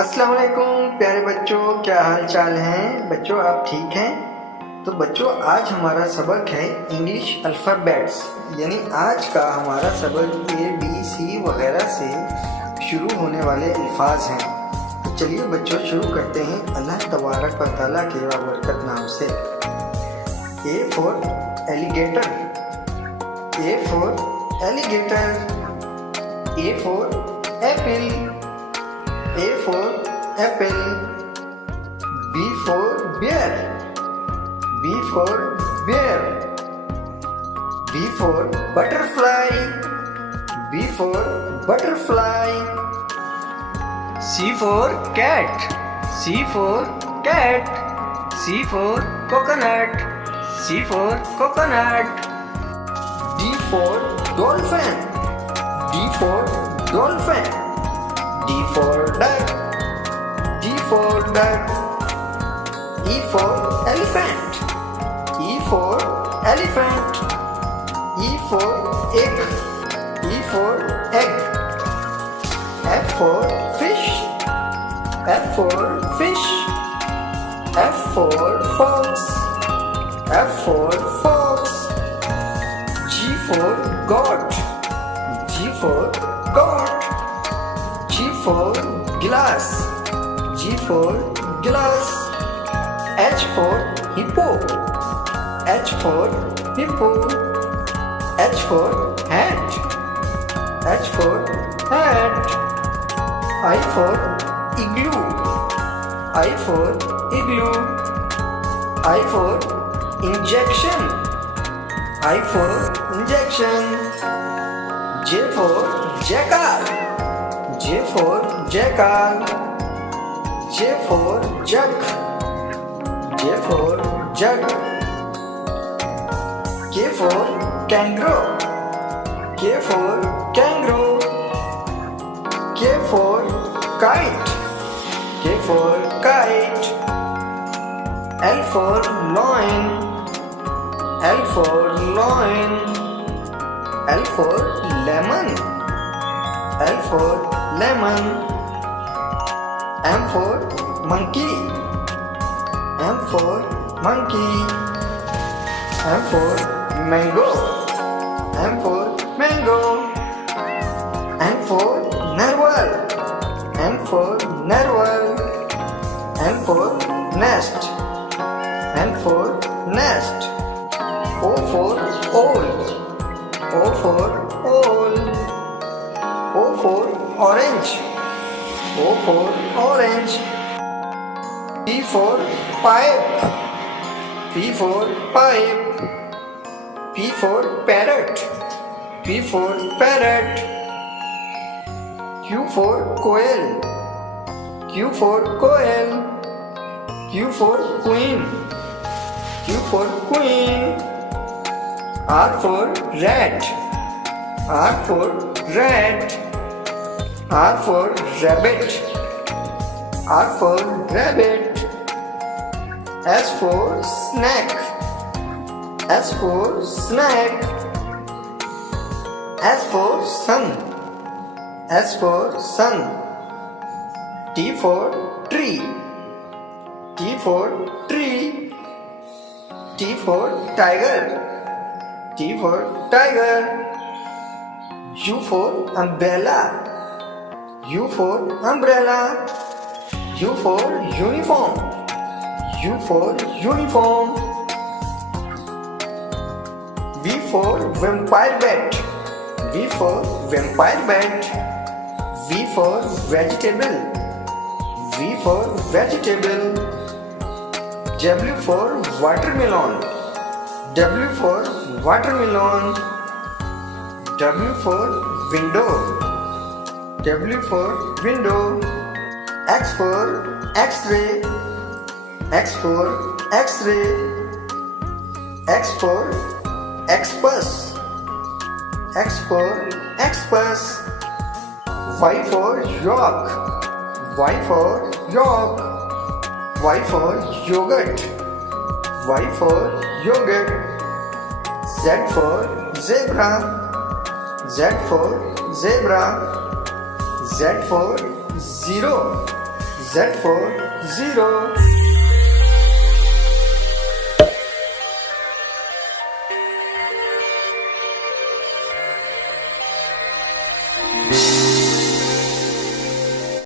अस्सलाम वालेकुम प्यारे बच्चों, क्या हाल चाल हैं बच्चों? आप ठीक हैं? तो बच्चों, आज हमारा सबक है इंग्लिश अल्फ़ाबेट्स, यानी आज का हमारा सबक ABC वगैरह से शुरू होने वाले अल्फाज हैं। तो चलिए बच्चों, शुरू करते हैं अल्लाह तबारक व तआला के बाबरकत नाम से। A for alligator, A for alligator, A for Apple, A for apple, B for bear, B for bear, B for butterfly, B for butterfly, C for cat, C for cat, C for coconut, C for coconut, D for dolphin, D for dolphin, D for duck, D for duck, E for elephant, E for elephant, E for egg, E for egg, F for fish, F for fish, F for fox, F for fox, G for goat, G for goat, G for glass, G for glass, H for hippo, H for hippo, H for hat, H for hat, I for igloo, I for igloo, I for injection, I for injection, J for jackal, J for jackal, J for jug, J for jug, K for kangaroo, K for kangaroo, K for kite, K for kite, L for lion, L for lion, L for lemon, L for lemon, M for monkey, M for monkey, M for mango, M for mango, N for narwhal, N for narwhal, N for nest, N for nest, O for owl, O for owl, O for orange, O for orange, P for pipe, P for pipe, P for parrot, P for parrot, Q for quail, Q for quail, Q for queen, Q for queen, R for rat, R for rat, R for rabbit, R for rabbit, S for snack, S for snack, S for sun, S for sun, T for tree, T for tree, T for tiger, T for tiger, U for umbrella, U for umbrella, U for uniform, U for uniform, V for vampire bat, V for vampire bat, V for vegetable, V for vegetable, W for watermelon, W for watermelon, W for window, W for window, X for X-ray, X for X-ray, X for Xmas, X for Xmas, Y for York, Y for York, Y for yogurt, Y for yogurt, Z for zebra, Z for zebra, Z for zero, Z for zero.